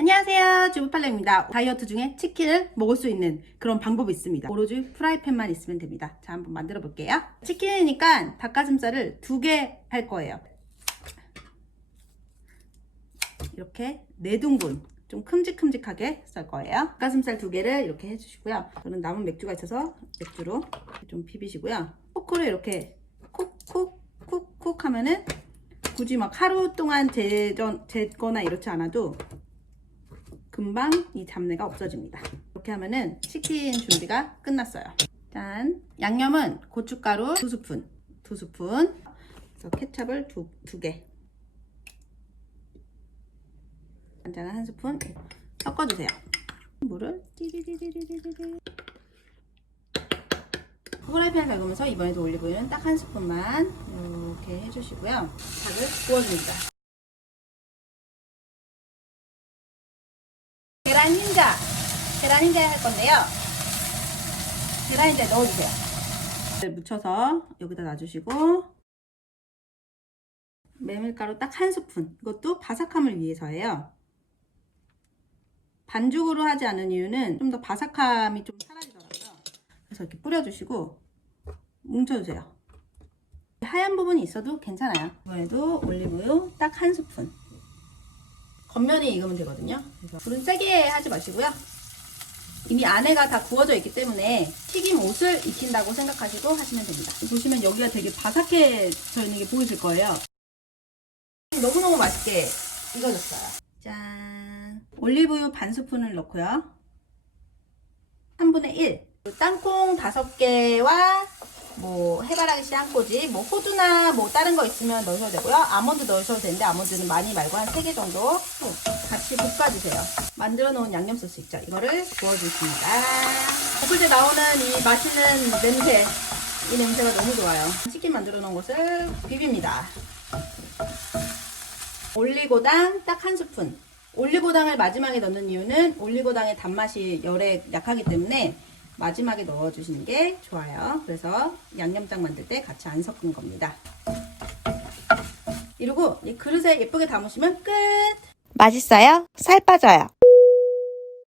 안녕하세요, 주부팔레입니다. 다이어트 중에 치킨을 먹을 수 있는 그런 방법이 있습니다. 오로지 프라이팬만 있으면 됩니다. 자, 한번 만들어 볼게요. 치킨이니까 닭가슴살을 2개 할 거예요. 이렇게 4등분 좀 큼직큼직하게 썰 거예요. 닭가슴살 2개를 이렇게 해주시고요. 저는 남은 맥주가 있어서 맥주로 좀 비비시고요. 포크로 이렇게 콕콕 하면은 굳이 막 하루 동안 재거나 이렇지 않아도 금방 이 잡내가 없어집니다. 이렇게 하면은 치킨 준비가 끝났어요. 짠! 양념은 고춧가루 2스푼, 그래서 케첩을 2개, 간장을 1스푼 섞어주세요. 물을 띠리리리리리리. 후라이팬을 밟으면서 이번에도 올리브유는 딱 1스푼만 이렇게 해주시고요. 닭을 구워줍니다. 계란 흰자 할 건데요. 계란 흰자 넣어주세요. 묻혀서 여기다 놔주시고, 메밀가루 딱 1스푼. 이것도 바삭함을 위해서예요. 반죽으로 하지 않은 이유는 좀 더 바삭함이 좀 사라지더라고요. 그래서 이렇게 뿌려주시고 뭉쳐주세요. 하얀 부분이 있어도 괜찮아요. 이번에도 올리브유 딱 1스푼. 겉면이 익으면 되거든요. 그래서 불은 세게 하지 마시고요. 이미 안에가 다 구워져 있기 때문에 튀김 옷을 익힌다고 생각하시고 하시면 됩니다. 보시면 여기가 되게 바삭해져 있는 게 보이실 거예요. 너무너무 맛있게 익어졌어요. 짠! 올리브유 반 스푼을 넣고요. 3분의 1. 땅콩 5개와 뭐 해바라기 씨 한 꼬지, 뭐 호두나 뭐 다른 거 있으면 넣으셔도 되고요. 아몬드 넣으셔도 되는데 아몬드는 많이 말고 한 3개 정도 같이 볶아주세요. 만들어 놓은 양념 소스 있죠? 이거를 부어주십니다. 볶을 때 나오는 이 맛있는 냄새, 이 냄새가 너무 좋아요. 치킨 만들어 놓은 것을 비빕니다. 올리고당 딱 1스푼. 올리고당을 마지막에 넣는 이유는 올리고당의 단맛이 열에 약하기 때문에 마지막에 넣어주시는 게 좋아요. 그래서 양념장 만들 때 같이 안 섞은 겁니다. 이러고 이 그릇에 예쁘게 담으시면 끝! 맛있어요? 살 빠져요.